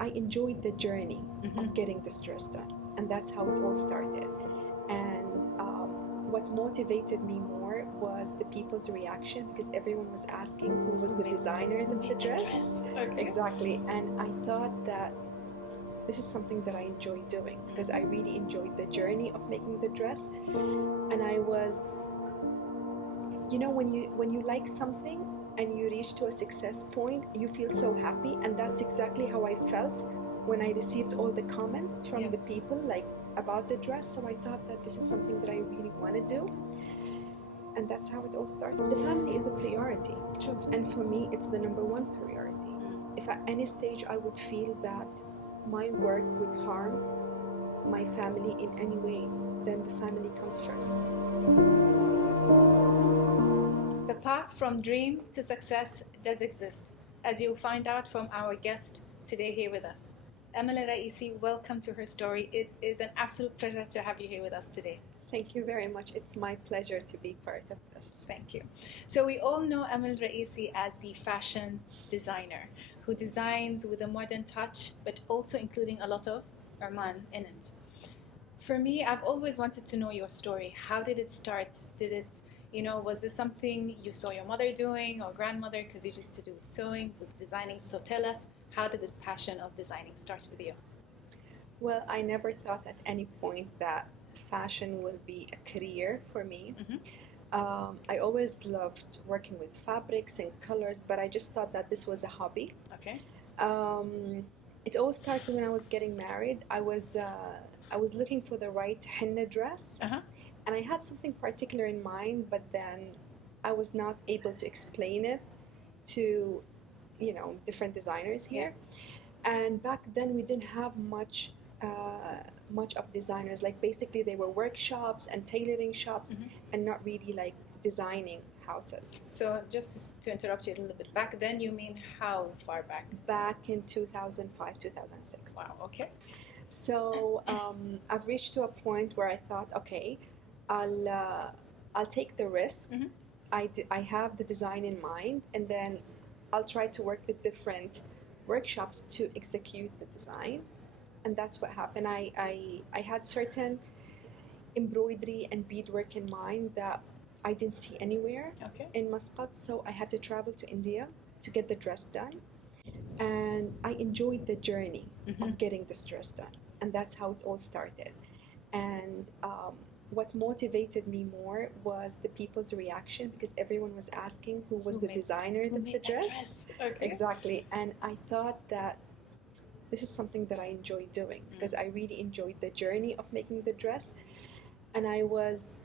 I enjoyed the journey of getting this dress done, and that's how it all started. And what motivated me more was the people's reaction, because everyone was asking who was the designer of the dress. Okay. Exactly. And I thought that this is something that I enjoy doing, because I really enjoyed the journey of making the dress. And I was, when you like something and you reach to a success point, you feel so happy. And that's exactly how I felt when I received all the comments from the people, like, about the dress. So I thought that this is something that I really want to do. And that's how it all started. The family is a priority. True. And for me, it's the number one priority. If at any stage I would feel that my work would harm my family in any way, then the family comes first. The path from dream to success does exist, as you'll find out from our guest today here with us. Amal Al Raisi, welcome to her story. It is an absolute pleasure to have you here with us today. Thank you very much. It's my pleasure to be part of this. Thank you. So we all know Amal Raisi as the fashion designer who designs with a modern touch, but also including a lot of Oman in it. For me, I've always wanted to know your story. How did it start? Was this something you saw your mother doing or grandmother, because you used to do with sewing, with designing? So tell us, how did this passion of designing start with you? Well, I never thought at any point that fashion will be a career for me. I always loved working with fabrics and colors, but I just thought that this was a hobby. Okay. It all started when I was getting married. I was looking for the right henna dress, and I had something particular in mind, but then I was not able to explain it to, different designers here. And back then we didn't have much of designers. Like, basically they were workshops and tailoring shops, and not really like designing houses. So just to interrupt you a little bit, back then you mean how far back? Back in 2005, 2006. Wow, okay. So I've reached to a point where I thought, okay, I'll take the risk. I have the design in mind, and then I'll try to work with different workshops to execute the design. And that's what happened. I had certain embroidery and beadwork in mind that I didn't see anywhere in Muscat, so I had to travel to India to get the dress done. And I enjoyed the journey of getting this dress done, and that's how it all started. And what motivated me more was the people's reaction, because everyone was asking who was the designer of the dress. Okay. Exactly. And I thought that this is something that I enjoy doing, because I really enjoyed the journey of making the dress. And I was,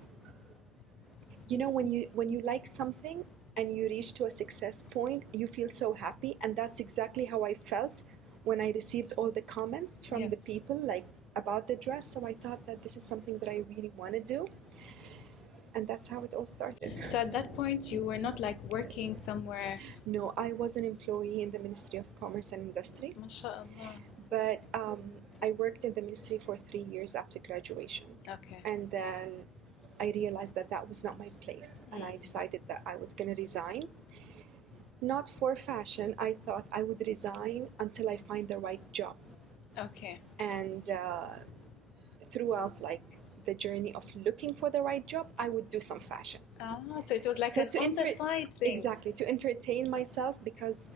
when you like something and you reach to a success point, you feel so happy. And that's exactly how I felt when I received all the comments from the people, like, about the dress. So I thought that this is something that I really want to do. And that's how it all started. So at that point, you were not like working somewhere? No, I was an employee in the Ministry of Commerce and Industry. MashaAllah. But I worked in the ministry for 3 years after graduation. Okay. And then I realized that that was not my place. And I decided that I was going to resign. Not for fashion. I thought I would resign until I find the right job. Okay. And throughout, like, the journey of looking for the right job, I would do some fashion. So it was like an on-the-side thing. Exactly, to entertain myself, because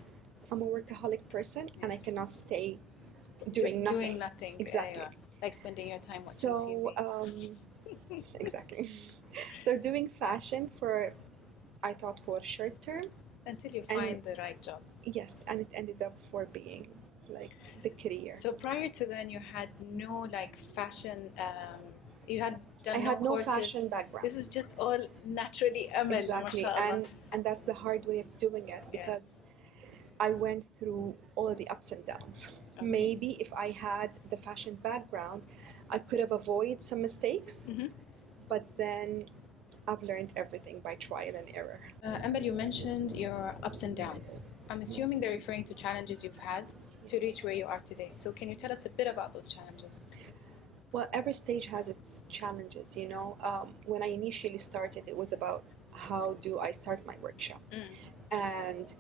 I'm a workaholic person and I cannot stay doing nothing. Exactly. Like spending your time watching TV. Exactly. So doing fashion I thought for short term. Until you find the right job. Yes, and it ended up for being like the career. So prior to then, you had no like fashion. You had done I had no courses. fashion background. This is just all naturally Amal. Exactly, and that's the hard way of doing it, because I went through all the ups and downs. Okay. Maybe if I had the fashion background, I could have avoided some mistakes, but then I've learned everything by trial and error. Amal, you mentioned your ups and downs. I'm assuming they're referring to challenges you've had to reach where you are today. So can you tell us a bit about those challenges? Well, every stage has its challenges, When I initially started, it was about how do I start my workshop? And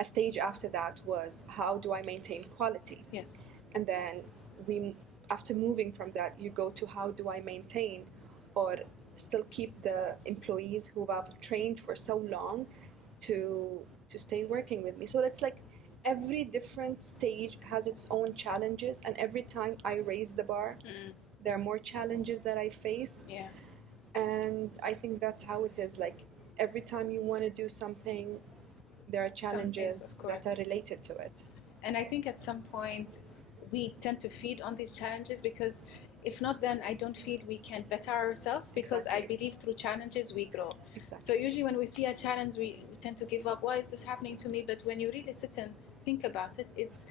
a stage after that was how do I maintain quality? Yes. and then we after moving from that, you go to how do I maintain or still keep the employees who have trained for so long to stay working with me. So it's like every different stage has its own challenges, and every time I raise the bar, there are more challenges that I face. Yeah. And I think that's how it is. Like every time you want to do something, there are challenges that are related to it. And I think at some point we tend to feed on these challenges, because if not, then I don't feel we can better ourselves, because I believe through challenges we grow. Exactly. So usually when we see a challenge, we tend to give up. Why is this happening to me? But when you really sit and think about it, it's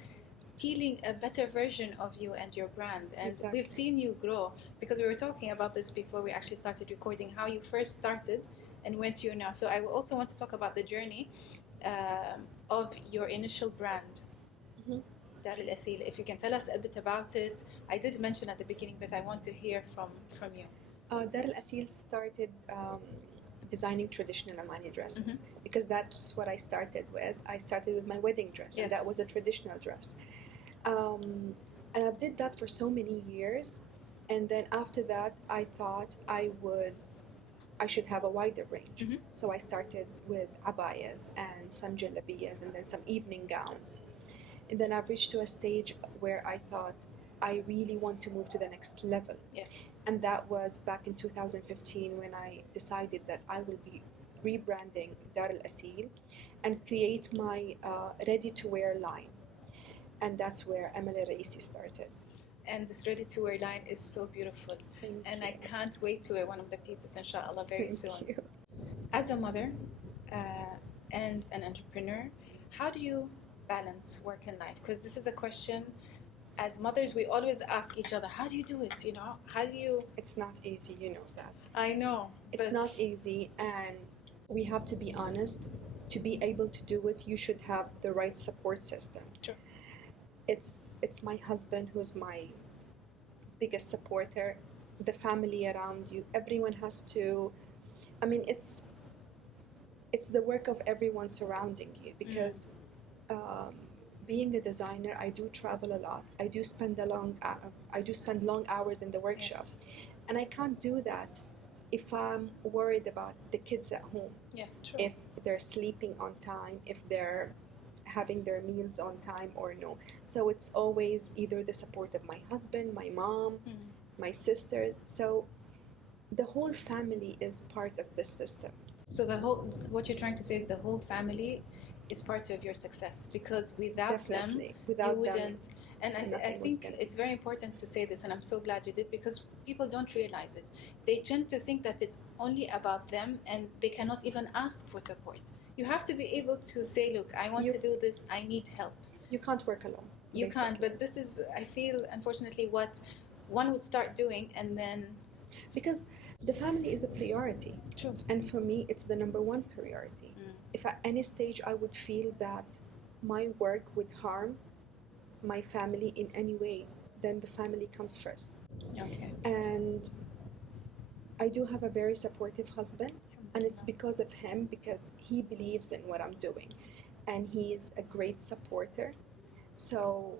peeling a better version of you and your brand. And we've seen you grow, because we were talking about this before we actually started recording, how you first started and went to you now. So I also want to talk about the journey of your initial brand, Dar Al Aseel. If you can tell us a bit about it. I did mention at the beginning, but I want to hear from you. Dar Al Aseel started designing traditional Omani dresses, because that's what I started with. I started with my wedding dress, and that was a traditional dress. And I did that for so many years, and then after that I thought I should have a wider range. So I started with abayas and some jalabiyas and then some evening gowns. And then I've reached to a stage where I thought I really want to move to the next level. Yes. And that was back in 2015 when I decided that I will be rebranding Dar Al Aseel and create my ready-to-wear line. And that's where Amal Al Raisi started. And this ready-to-wear line is so beautiful. Thank you. I can't wait to wear one of the pieces, inshallah, very soon. Thank you. As a mother and an entrepreneur, how do you balance work and life? Because this is a question, as mothers, we always ask each other, how do you do it? How do you... It's not easy, you know that. I know. It's not easy, and we have to be honest. To be able to do it, you should have the right support system. Sure. It's my husband who's my biggest supporter, the family around you. Everyone has to, I mean, it's the work of everyone surrounding you, because being a designer, I do travel a lot. I do spend long hours in the workshop, and I can't do that if I'm worried about the kids at home. Yes, true. If they're sleeping on time, if they're having their meals on time or no. So it's always either the support of my husband, my mom, my sister. So the whole family is part of this system. So what you're trying to say is the whole family is part of your success, because without them, you wouldn't. And I think it's very important to say this, and I'm so glad you did, because people don't realize it. They tend to think that it's only about them, and they cannot even ask for support. You have to be able to say, look, I want to do this, I need help. You can't work alone. You can't, but this is, I feel, unfortunately, what one would start doing, and then... Because the family is a priority. True. And for me, it's the number one priority. If at any stage I would feel that my work would harm my family in any way, then the family comes first. Okay. And I do have a very supportive husband, and it's because of him, because he believes in what I'm doing, and he is a great supporter. So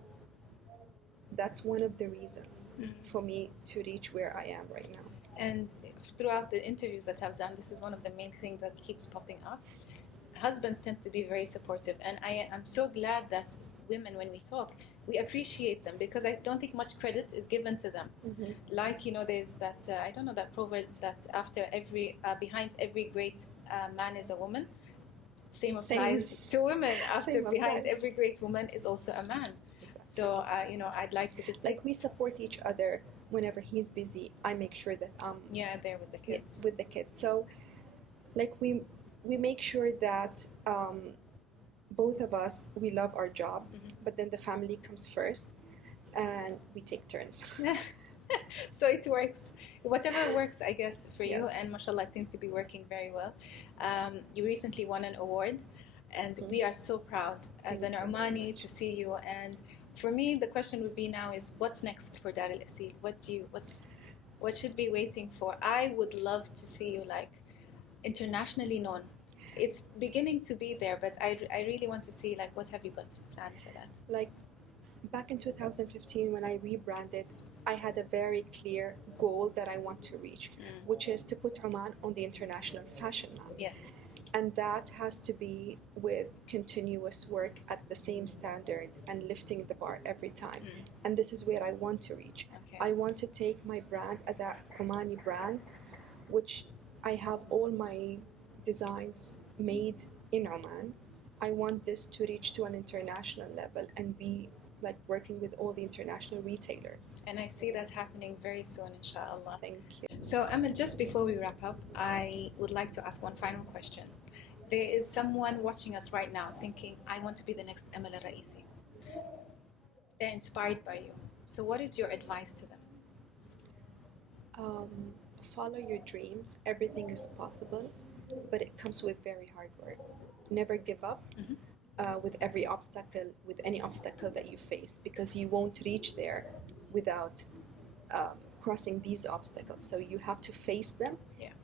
that's one of the reasons for me to reach where I am right now. And throughout the interviews that I've done, this is one of the main things that keeps popping up. Husbands tend to be very supportive, and I am so glad that women, when we talk, we appreciate them, because I don't think much credit is given to them. Like, there's that I don't know, that proverb that behind every great man is a woman. Same applies to women. Behind every great woman is also a man. Exactly. So I'd like to just we support each other. Whenever he's busy, I make sure that I'm there with the kids. So we make sure that both of us, we love our jobs, but then the family comes first, and we take turns. So it works. Whatever works, I guess, for you, and mashallah, it seems to be working very well. You recently won an award, and we are so proud as an Omani to see you. And for me, the question would be now is, what's next for Dar Al Aseel? What should be waiting for? I would love to see you internationally known. It's beginning to be there, but I really want to see what have you got planned for that? Back in 2015, when I rebranded, I had a very clear goal that I want to reach, which is to put Oman on the international fashion map. Yes. And that has to be with continuous work at the same standard and lifting the bar every time. And this is where I want to reach. Okay. I want to take my brand as a Omani brand, which I have all my designs made in Oman. I want this to reach to an international level and be like working with all the international retailers. And I see that happening very soon, inshallah. Thank you. So, Amal, just before we wrap up, I would like to ask one final question. There is someone watching us right now thinking, I want to be the next Amal Al Raisi. They're inspired by you. So, what is your advice to them? Follow your dreams. Everything is possible, but it comes with very hard work. Never give up. With every obstacle, with any obstacle that you face, because you won't reach there without crossing these obstacles. So you have to face them,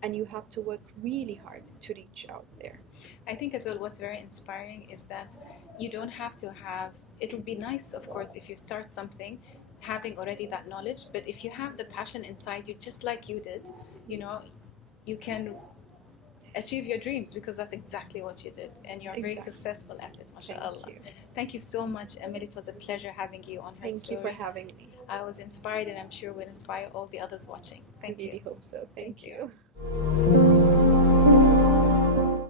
and you have to work really hard to reach out there. I think as well what's very inspiring is that you don't have to have, it would be nice, of course, if you start something having already that knowledge, but if you have the passion inside you, just like you did, you know, you can achieve your dreams, because that's exactly what you did, and you're very successful at it, mashallah. Thank you so much, Amal. It was a pleasure having you on Her Story. Thank you for having me. I was inspired, and I'm sure we'll inspire all the others watching. Thank you. I really hope so. Thank you.